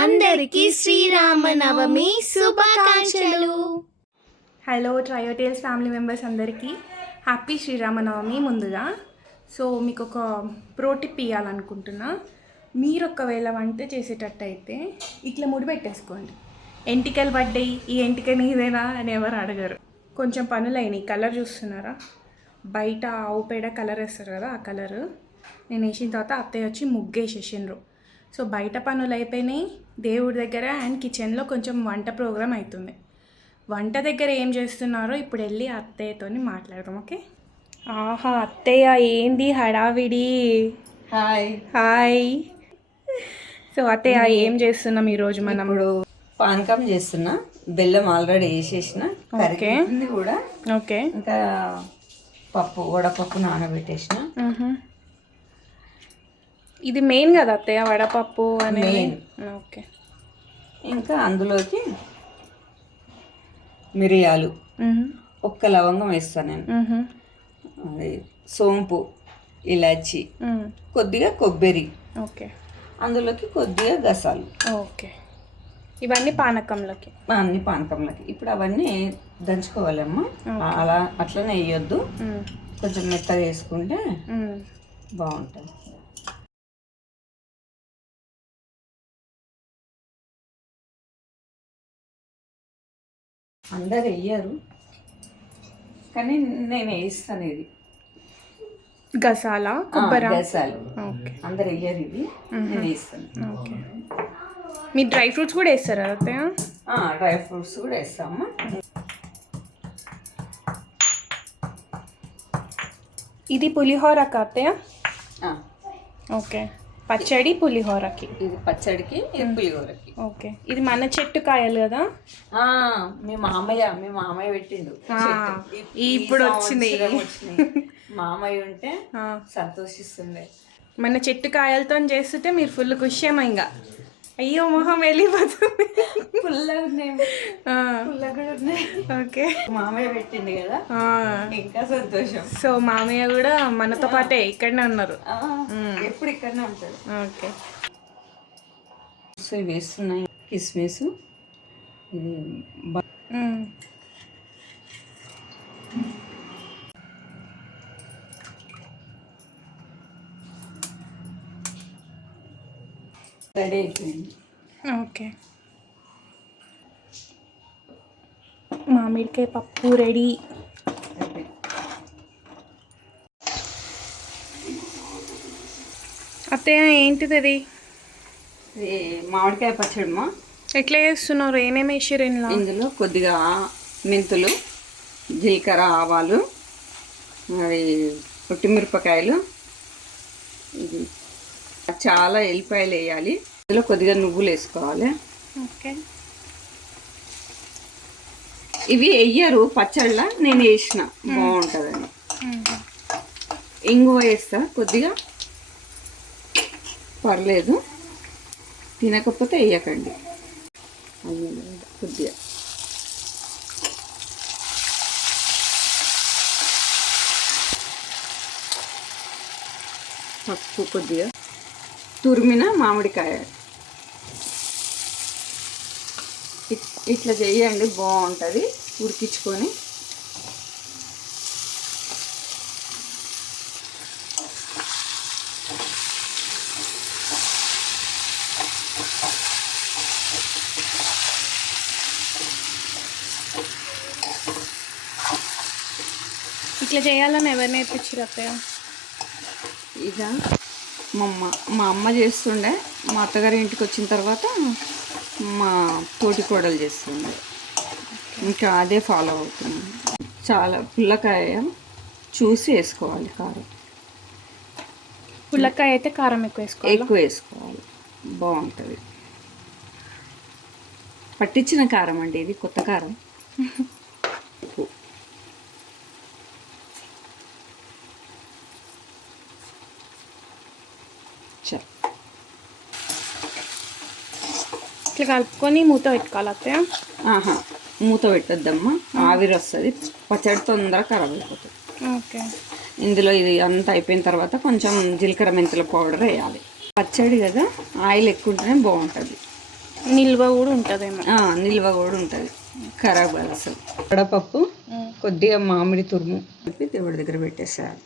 అందరికీ శ్రీరామనవమి శుభాకాంక్షలు. Hello ట్రయోటేల్స్ family members అందరికీ. హ్యాపీ శ్రీరామనవమి ముందుగా. సో మీకు ఒక ప్రోటిప్ ఇవ్వాలనుకుంటున్నా మీరు ఒకవేళ వంట చేసేటట్టు అయితే ఇట్లా ముడి పెట్టేసుకోండి. ఎంటికలు పడ్డాయి ఈ ఎంటిక నీదేనా అని ఎవరు అడగరు. కొంచెం పనులైనాయి. కలర్ చూస్తున్నారా? బయట ఆవు పేడ కలర్ వేస్తారు కదా ఆ కలరు నేను వేసిన తర్వాత అత్తయ్య వచ్చి ముగ్గేసేసిండ్రు. సో బయట పనులు అయిపోయినాయి. దేవుడి దగ్గర అండ్ కిచెన్లో కొంచెం వంట ప్రోగ్రామ్ అవుతుంది వంట దగ్గర ఏం చేస్తున్నారో ఇప్పుడు వెళ్ళి అత్తయ్యతోని మాట్లాడదాం ఓకే? ఆహా అత్తయ్య ఏంది హడావిడి? హాయ్. హాయ్. సో అత్తయ్య ఏం చేస్తున్నాం ఈరోజు మనం? ఇప్పుడు పానకం చేస్తున్నా. బెల్లం ఆల్రెడీ వేసేసిన. కరిగింది కూడా. ఓకే. ఇంకా పప్పు వడపప్పు నానబెట్టేసిన. ఇది మెయిన్ కదా అత్తయ్య వడపప్పు అనేది Main. ఓకే. ఇంకా అందులోకి మిరియాలు. ఒక్క లవంగం వేస్తాను నేను. అది సోంపు ఇలాచి. కొద్దిగా కొబ్బరి. ఓకే. అందులోకి కొద్దిగా గసాలు. ఓకే. ఇవన్నీ పానకంలోకి? అన్ని పానకంలోకి. ఇప్పుడు అవన్నీ దంచుకోవాలమ్మా. అలా అట్లనే వేయొద్దు. కొంచెం మెత్తగా వేసుకుంటే. బాగుంటుంది. అందరు వెయ్యరు. కానీ నేను వేస్తాను ఇది గసాల కొబ్బరి? గసాలు. ఓకే. అందరు వెయ్యరు ఇది నేను వేస్తాను ఓకే. మీ డ్రై ఫ్రూట్స్ కూడా వేస్తారా అత్తయ్య? డ్రై ఫ్రూట్స్ కూడా వేస్తాము. ఇది పులిహోరక అత్తయ్య? ఓకే. పచ్చడి పులిహోరకి. ఇది పచ్చడికి ఇది పులిహోరకి. ఓకే. ఇది మన చెట్టు కాయలు కదా? ఆ, మీ మామయ్య మీ మామయ్య పెట్టిండు. ఈ ఇప్పుడు వచ్చింది. సంవత్సరం వచ్చినాయి. మామయ్య ఉంటే ఆ, సంతోషిస్తుండే. మన చెట్టు కాయలతో చేస్తుంటే మీరు ఫుల్ ఖుషేమో ఇంకా? అయ్యో మొహం వెళ్ళిపోతుంది. పుల్లగా ఉన్నాయి. పుల్లగా ఓకే. మామయ్య పెట్టింది కదా? ఇంకా సంతోషం. సో మామయ్య కూడా మనతో పాటే ఇక్కడనే ఉన్నారు. ఎప్పుడు ఇక్కడనే ఉంటాడు. ఓకే. సో ఇవి వేస్తున్నాయి. కిస్మిస్. ఇది రెడీ అయిపోయింది. ఓకే. మామిడికాయ పప్పు రెడీ. అత్తయ్య ఏంటిది అది మామిడికాయ పచ్చడమ్మా. ఎట్లా చేస్తున్నారు? ఏమేమి వేసారు ఇందులో? కొద్దిగా మెంతులు జీలకర్ర ఆవాలు మరి మిరపకాయలు ఇది చాలా ఎల్లిపాయలు వేయాలి. ఇందులో కొద్దిగా నువ్వులు వేసుకోవాలి. ఓకే. ఇవి వెయ్యరు పచ్చళ్ళ. నేను వేసిన. బాగుంటుందని. ఇంగువ వేస్తా. కొద్దిగా పర్లేదు. తినకపోతే వేయకండి. కొద్దిగా. పప్పు కొద్దిగా. తురిమిన మామిడికాయ. ఇట్- ఇట్లా చేయండి బాగుంటుంది. ఉడికించుకొని. ఇట్లా చేయాలని ఎవరు నేర్పించారు అత్తయ్య? ఇక మా అమ్మ మా అమ్మ చేస్తుండే. మా అత్తగారి ఇంటికి వచ్చిన తర్వాత మా తోటి కోడలు చేస్తుండే. ఇంకా అదే ఫాలో అవుతున్నాను చాలా పుల్లకాయ చూసి వేసుకోవాలి కారం. పుల్లకాయ అయితే కారం ఎక్కువ వేసుకోవాలి? ఎక్కువ వేసుకోవాలి. బాగుంటుంది. పట్టించిన కారం అండి ఇది కొత్త కారం. చాలు ఇట్లా కలుపుకొని మూత పెట్టుకోవాలి అత్తయ్య ఆహా మూత పెట్టొద్దమ్మా ఆవిరి వస్తుంది పచ్చడి తొందరగా ఖరాబ్ అయిపోతుంది ఓకే ఇందులో ఇది అంతా అయిపోయిన తర్వాత కొంచెం జీలకర్ర మెంతుల పౌడర్ వేయాలి పచ్చడి కదా ఆయిల్ ఎక్కువ ఉంటేనే బాగుంటుంది నిల్వ కూడా ఉంటుందేమో ఆ, నిల్వ కూడా ఉంటుంది ఖరాబ్ కాదు అసలు వడపప్పు కొద్దిగా మామిడి తురుము కలిపి దేవుడి దగ్గర పెట్టేసేయాలి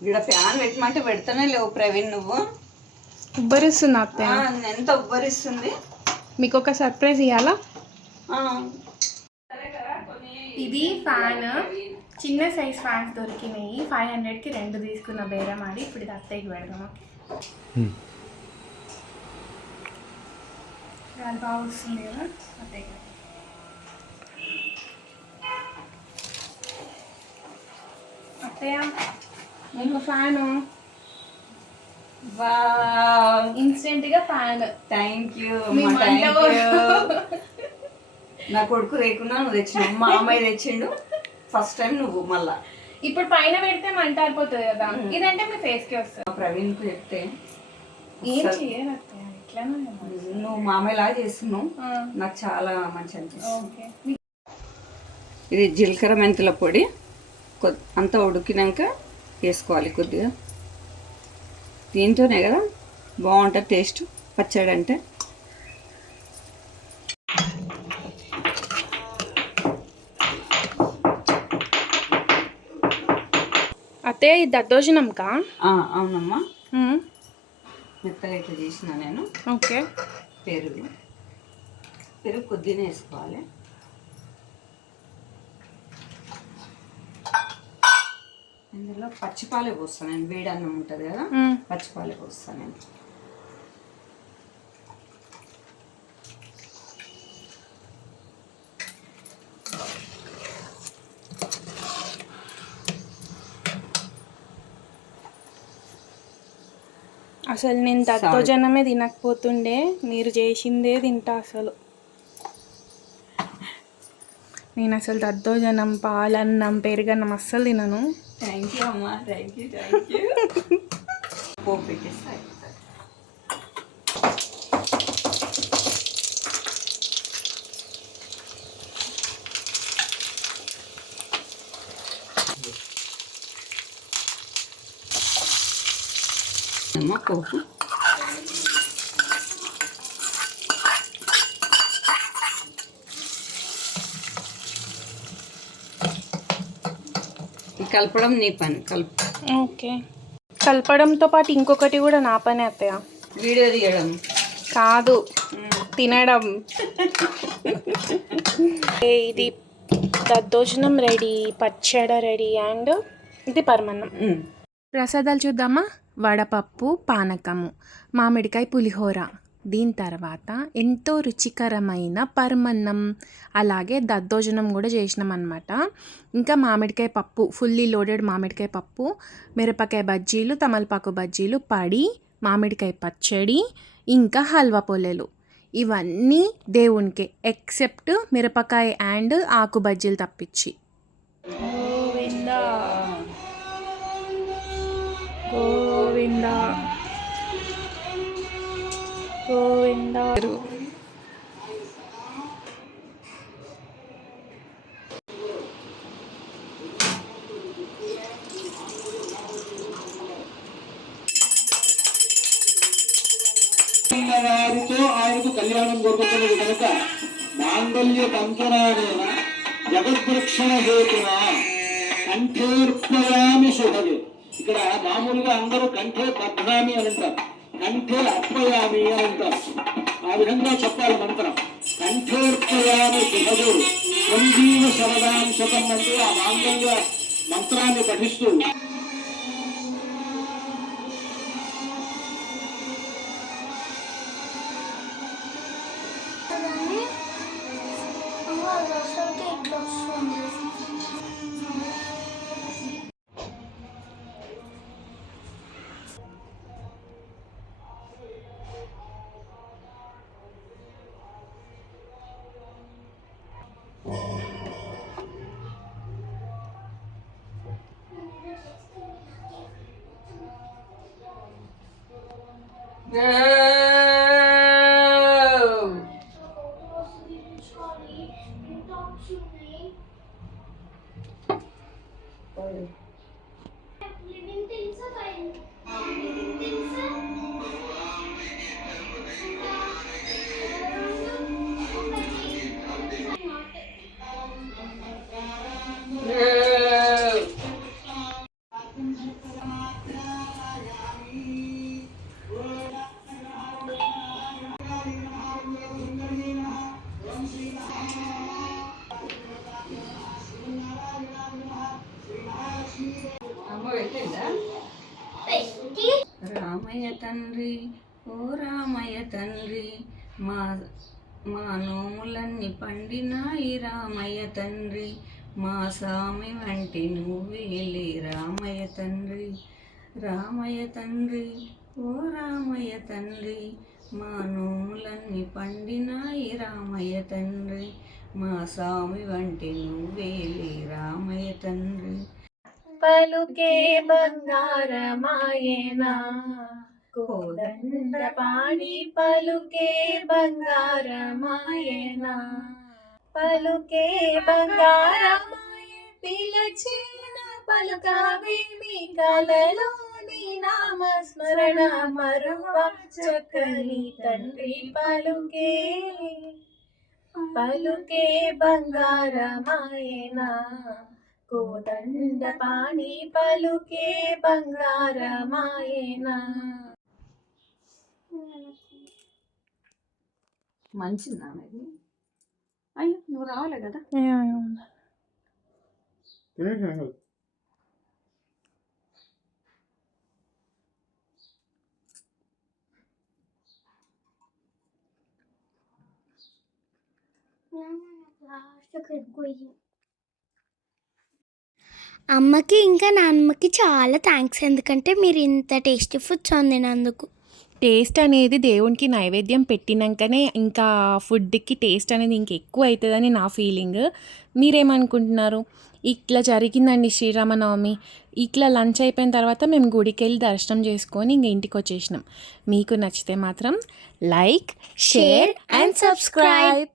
ఇక్కడ ప్యాన్ పెట్టమంటే పెడతానే లేవు ప్రవీణ్ నువ్వు. ఉబ్బరిస్తుంది అత్తయ్య. ఎంత ఉబ్బరిస్తుంది. మీకు ఒక సర్ప్రైజ్ ఇవ్వాలా ఆ, ఇది ఫ్యాన్. చిన్న సైజ్ ఫ్యాన్స్ దొరికినాయి. ఫైవ్ హండ్రెడ్కి రెండు తీసుకున్న బేరం ఆడి ఇప్పుడు ఇది అత్తయ్యకి పెడదాం ఓకే? అది బాగా వస్తుంది కదా అత్తయ్యకి పెడదాం. అత్తయ్య మీకు ఫ్యాను. వావ్ ఇన్స్టెంట్గా ఫ్యాన్. థ్యాంక్ యూ నా కొడుకు రేకున్నా నువ్వు తెచ్చినావు. మా అమ్మాయి తెచ్చిండు. ఫస్ట్ టైం నువ్వు మళ్ళా. ఇప్పుడు పైన పెడితే మంట ఆరిపోతుంది కదా. ఇదంటే మీ ఫేస్కి వస్తుంది. మా ప్రవీణ్కి చెప్తే. ఏం చేయరు ఏమో. నువ్వు మామయ్యలాగా చేస్తున్నావు. ఆ, నాకు చాలా మంచి అనిపిస్తుంది. ఇది జీలకర్ర మెంతుల పొడి. కొ అంతా ఉడికినాక వేసుకోవాలి కొద్దిగా. దీంతోనే కదా? బాగుంటుంది టేస్ట్. పచ్చడి అంటే అత్తయ్య ఇది దద్దోజనంకా? అవునమ్మా. మెత్తగా ఇట్లా చేసిన నేను. ఓకే. పెరుగు. పెరుగు కొద్దిగా వేసుకోవాలి. ఇందులో పచ్చిపాలే పోస్తాను నేను. వేడి అన్నం ఉంటుంది కదా పచ్చిపాలే పోస్తాను నేను. అసలు నేను దద్దోజనమే తినకపోతుండే మీరు చేసిందే తింటా అసలు. నేను అసలు దద్దోజనం పాలన్నం పెరుగన్నం అస్సలు తినను థ్యాంక్ యూ అమ్మా థ్యాంక్ యూ థ్యాంక్ యూ పోపు పెట్టేస్తా అయిపోతుంది. అమ్మా పోపు కలపడం నీ పని కలుపు. ఓకే. కలపడంతో పాటు ఇంకొకటి కూడా నా పని అత్తయ్య. వీడియో తీయడం. కాదు. తినడం. ఇది దద్దోజనం రెడీ పచ్చడి రెడీ అండ్ ఇది పరమన్నం. ప్రసాదాలు చూద్దామా? వడపప్పు పానకము మామిడికాయ పులిహోర. దీని తర్వాత ఎంతో రుచికరమైన పరమన్నం అలాగే దద్దోజనం కూడా చేసినాం అనమాట ఇంకా మామిడికాయ పప్పు ఫుల్లీ లోడెడ్ మామిడికాయ పప్పు మిరపకాయ బజ్జీలు తమలపాకు బజ్జీలు పడి మామిడికాయ పచ్చడి ఇంకా హల్వా పొలెలు ఇవన్నీ దేవునికి ఎక్సెప్ట్ మిరపకాయ అండ్ ఆకు బజ్జీలు తప్పించి. గోవిందా గోవింద. గోవింద. వారితో ఆయనకు కళ్యాణం జరుగుతున్నది కనుక మాంగళ్య తంతునానేన జగద్రక్షణ హేతున కంఠేర్పయామి శుభగే. ఇక్కడ మామూలుగా అందరూ కంఠే బధ్నామి అని అంటారు. కంఠే అర్పయామి అని అంటారు ఆ విధంగా చెప్పాలి మంత్రం. కంఠేర్పయామి శుభగు సంజీవ శరదాం శతం అంటే ఆ మాంగళ్య మంత్రాన్ని పఠిస్తూ Yeah. రామయ్య తండ్రి ఓ రామయ్య తండ్రి మా మా నోములన్నీ పండినాయి రామయ్య తండ్రి మా స్వామి వంటి నువ్వేలే రామయ్య తండ్రి. రామయ్య తండ్రి ఓ రామయ్య తండ్రి మా నోములన్నీ పండినాయి రామయ్య తండ్రి మా స్వామి వంటి నువ్వేలే రామయ్య తండ్రి. పలుకే బంగారమాయనా? కోదండ పాణి పలుకే బంగారమాయన. పలుకే బంగారమాయ పిలచిన పలుకావేమి కలలోని నామస్మరణ మరువ చక్కని తండ్రి పలుకే. పలుకే బంగారమాయన. కోదండ పాణి పలుకే బంగారమాయన. మంచిదా ఇది అయ్యో నువ్వు రావాలి కదా. అమ్మకి ఇంకా నాన్నమ్మకి చాలా థ్యాంక్స్ ఎందుకంటే మీరు ఇంత టేస్టీ ఫుడ్స్ వండినందుకు టేస్ట్ అనేది దేవునికి నైవేద్యం పెట్టినాకనే ఇంకా ఫుడ్కి టేస్ట్ అనేది ఇంక ఎక్కువ అవుతుందని నా ఫీలింగ్. మీరేమనుకుంటున్నారు? ఇట్లా జరిగిందండి శ్రీరామనవమి. ఇట్లా లంచ్ అయిపోయిన తర్వాత మేము గుడికి వెళ్ళి దర్శనం చేసుకొని ఇంక ఇంటికి వచ్చేసినాం. మీకు నచ్చితే మాత్రం లైక్ షేర్ అండ్ సబ్స్క్రైబ్